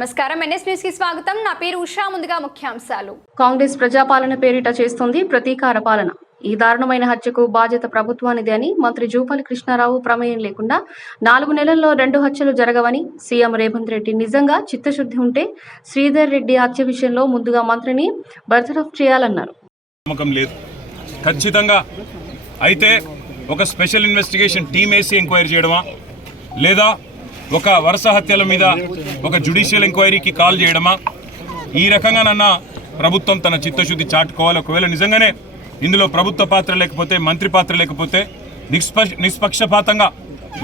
నమస్కారం. ఎన్ఎస్ న్యూస్కి స్వాగతం. నా పేరు ఉషా. ముందుగా ముఖ్యాంశాలు. కాంగ్రెస్ ప్రజాపాలన పేరిట చేస్తుంది ప్రతీకార పాలన. ఈ దారుణమైన హత్యకు బాధ్యత ప్రభుత్వానిదే అని మంత్రి జూపల్లి కృష్ణారావు ప్రమేయం లేకుండా నాలుగు నెలల్లో రెండు హత్యలు జరగవని సీఎం రేవంత్ రెడ్డి నిజంగా చిత్తశుద్ధి ఉంటే శ్రీధర్ రెడ్డి హత్య విషయంలో ముందుగా మంత్రిని బర్తరఫ్ చేయాలన్నారు. లేదు. ఖచ్చితంగా అయితే ఒక స్పెషల్ ఇన్వెస్టిగేషన్ టీమ్ వేసి ఎంక్వైరీ చేయడమా? లేదా ఒక వరుస హత్యల మీద ఒక జ్యుడిషియల్ ఎంక్వైరీకి కాల్ చేయడమా? ఈ రకంగానన్నా ప్రభుత్వం తన చిత్తశుద్ధి చాటుకోవాలి. ఒకవేళ నిజంగానే ఇందులో ప్రభుత్వ పాత్ర లేకపోతే మంత్రి పాత్ర లేకపోతే నిష్పక్ష నిష్పక్షపాతంగా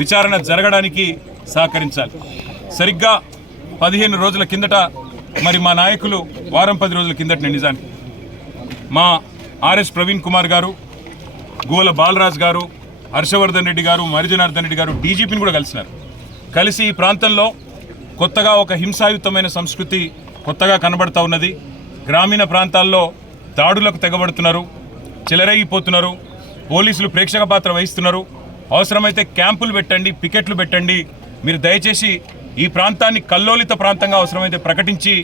విచారణ జరగడానికి సహకరించాలి. సరిగ్గా పదిహేను రోజుల కిందట మరి మా నాయకులు వారం పది రోజుల కిందట నిజానికి మా ఆర్ఎస్ ప్రవీణ్ కుమార్ గారు గోల బాలరాజ్ గారు హర్షవర్ధన్ రెడ్డి గారు మరిజనార్దన్ రెడ్డి గారు డీజీపీని కూడా కలిసినారు. కలిసి ఈ ప్రాంతంలో కొత్తగా ఒక హింసాయుతమైన సంస్కృతి కొత్తగా కనబడతా ఉన్నది. గ్రామీణ ప్రాంతాల్లో దాడులకు తెగబడుతున్నారు చెలరేగిపోతున్నారు పోలీసులు ప్రేక్షక పాత్ర వహిస్తున్నారు. అవసరమైతే క్యాంపులు పెట్టండి పికెట్లు పెట్టండి. మీరు దయచేసి ఈ ప్రాంతాన్ని కల్లోలిత ప్రాంతంగా అవసరమైతే ప్రకటించి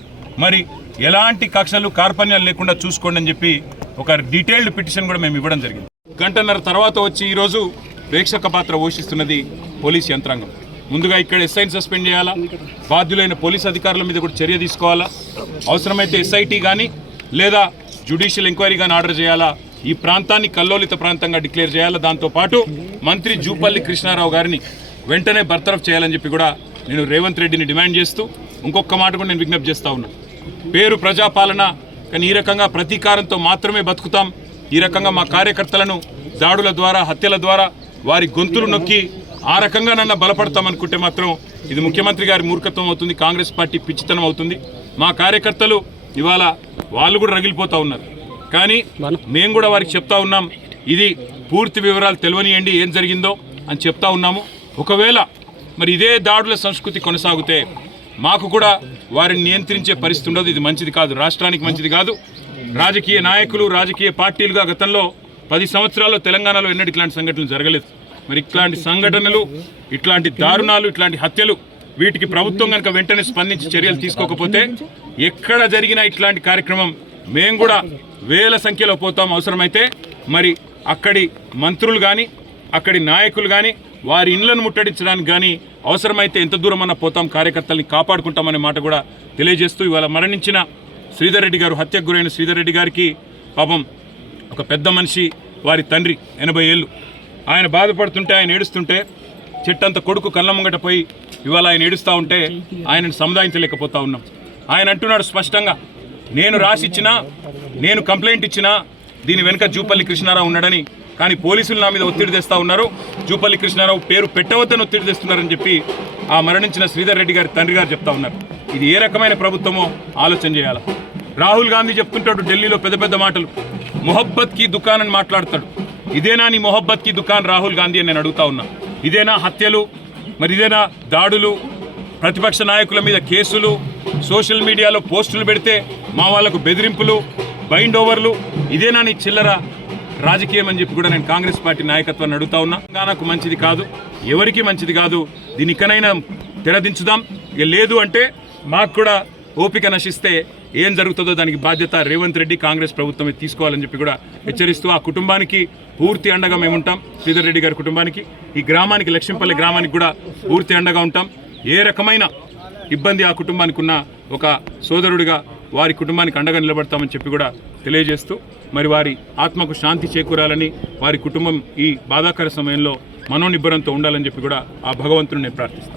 మరి ఎలాంటి కక్షలు కార్పణ్యాలు లేకుండా చూసుకోండి అని చెప్పి ఒక డీటెయిల్డ్ పిటిషన్ కూడా మేము ఇవ్వడం జరిగింది. గంటన్నర తర్వాత వచ్చి ఈరోజు ప్రేక్షక పాత్ర పోషిస్తున్నది పోలీస్ యంత్రాంగం. ముందుగా ఇక్కడ ఎస్ఐని సస్పెండ్ చేయాలా? బాధ్యులైన పోలీస్ అధికారుల మీద కూడా చర్య తీసుకోవాలా? అవసరమైతే ఎస్ఐటి కానీ లేదా జ్యుడిషియల్ ఎంక్వైరీ కానీ ఆర్డర్ చేయాలా? ఈ ప్రాంతాన్ని కల్లోలిత ప్రాంతంగా డిక్లేర్ చేయాలా? దాంతోపాటు మంత్రి జూపల్లి కృష్ణారావు గారిని వెంటనే బర్తరఫ్ చేయాలని చెప్పి కూడా నేను రేవంత్ రెడ్డిని డిమాండ్ చేస్తూ ఇంకొక మాట కూడా నేను విజ్ఞప్తి చేస్తా ఉన్నా. పేరు ప్రజాపాలన కానీ ఈ రకంగా ప్రతీకారంతో మాత్రమే బతుకుతాం. ఈ రకంగా మా కార్యకర్తలను దాడుల ద్వారా హత్యల ద్వారా వారి గొంతులు నొక్కి ఆ రకంగా నన్ను బలపడతాం అనుకుంటే మాత్రం ఇది ముఖ్యమంత్రి గారి మూర్ఖత్వం అవుతుంది కాంగ్రెస్ పార్టీ పిచ్చితనం అవుతుంది. మా కార్యకర్తలు ఇవాళ వాళ్ళు కూడా రగిలిపోతా ఉన్నారు. కానీ మేము కూడా వారికి చెప్తా ఉన్నాం ఇది పూర్తి వివరాలు తెలియనియండి ఏం జరిగిందో అని చెప్తా ఉన్నాము. ఒకవేళ మరి ఇదే దాడుల సంస్కృతి కొనసాగితే మాకు కూడా వారిని నియంత్రించే పరిస్థితి ఉండదు. ఇది మంచిది కాదు. రాష్ట్రానికి మంచిది కాదు. రాజకీయ నాయకులు రాజకీయ పార్టీలుగా గతంలో పది సంవత్సరాల్లో తెలంగాణలో ఎన్నడూ ఇట్లాంటి సంఘటనలు జరగలేదు. మరి ఇట్లాంటి సంఘటనలు ఇట్లాంటి దారుణాలు ఇట్లాంటి హత్యలు వీటికి ప్రభుత్వం కనుక వెంటనే స్పందించి చర్యలు తీసుకోకపోతే ఎక్కడ జరిగినా ఇట్లాంటి కార్యక్రమం మేము కూడా వేల సంఖ్యలో పోతాం అవసరమైతే. మరి అక్కడి మంత్రులు కానీ అక్కడి నాయకులు కానీ వారి ఇండ్లను ముట్టడించడానికి కానీ అవసరమైతే ఎంత దూరమన్నా పోతాం కార్యకర్తల్ని కాపాడుకుంటామనే మాట కూడా తెలియజేస్తూ ఇవాళ మరణించిన శ్రీధర్ రెడ్డి గారు హత్యకు గురైన శ్రీధర్ రెడ్డి గారికి పాపం ఒక పెద్ద మనిషి వారి తండ్రి ఎనభై ఏళ్ళు. ఆయన బాధపడుతుంటే ఆయన ఏడుస్తుంటే చెట్టంత కొడుకు కళ్ళ ముంగట పోయి ఇవాళ ఆయన ఏడుస్తూ ఉంటే ఆయనను సముదాయించలేకపోతా ఉన్నాం. ఆయన అంటున్నాడు స్పష్టంగా నేను రాసిచ్చినా నేను కంప్లైంట్ ఇచ్చినా దీని వెనుక జూపల్లి కృష్ణారావు ఉన్నాడని కానీ పోలీసులు నా మీద ఒత్తిడి తెస్తా ఉన్నారు. జూపల్లి కృష్ణారావు పేరు పెట్టవద్దని ఒత్తిడి తెస్తున్నారని చెప్పి ఆ మరణించిన శ్రీధర్ రెడ్డి గారి తండ్రి గారు చెప్తా ఉన్నారు. ఇది ఏ రకమైన ప్రభుత్వమో ఆలోచన చేయాలి. రాహుల్ గాంధీ చెప్తుంటాడు ఢిల్లీలో పెద్ద పెద్ద మాటలు. మొహబ్బత్కి దుకాన్ మాట్లాడతాడు. ఇదేనా నీ మొహబ్బత్కి దుకాన్ రాహుల్ గాంధీ అని నేను అడుగుతా ఉన్నా? ఇదేనా హత్యలు? మరి ఇదేనా దాడులు? ప్రతిపక్ష నాయకుల మీద కేసులు? సోషల్ మీడియాలో పోస్టులు పెడితే మా వాళ్ళకు బెదిరింపులు బైండ్ ఓవర్లు? ఇదేనా నీ చిల్లర? రాజకీయం అని చెప్పి కూడా నేను కాంగ్రెస్ పార్టీ నాయకత్వాన్ని అడుగుతా ఉన్నా. తెలంగాణకు మంచిది కాదు ఎవరికి మంచిది కాదు దీనికనైనా తెరదించుదాం. ఇక లేదు అంటే మాకు కూడా ఓపిక నశిస్తే ఏం జరుగుతుందో దానికి బాధ్యత రేవంత్ రెడ్డి కాంగ్రెస్ ప్రభుత్వమే తీసుకోవాలని చెప్పి కూడా హెచ్చరిస్తూ ఆ కుటుంబానికి పూర్తి అండగా మేము ఉంటాం. శ్రీధర్ రెడ్డి గారి కుటుంబానికి ఈ గ్రామానికి లక్ష్మీపల్లి గ్రామానికి కూడా పూర్తి అండగా ఉంటాం. ఏ రకమైన ఇబ్బంది ఆ కుటుంబానికి ఉన్న ఒక సోదరుడిగా వారి కుటుంబానికి అండగా నిలబడతామని చెప్పి కూడా తెలియజేస్తూ మరి వారి ఆత్మకు శాంతి చేకూరాలని వారి కుటుంబం ఈ బాధాకర సమయంలో మనోనిబ్బరంతో ఉండాలని చెప్పి కూడా ఆ భగవంతుని నేను ప్రార్థిస్తాను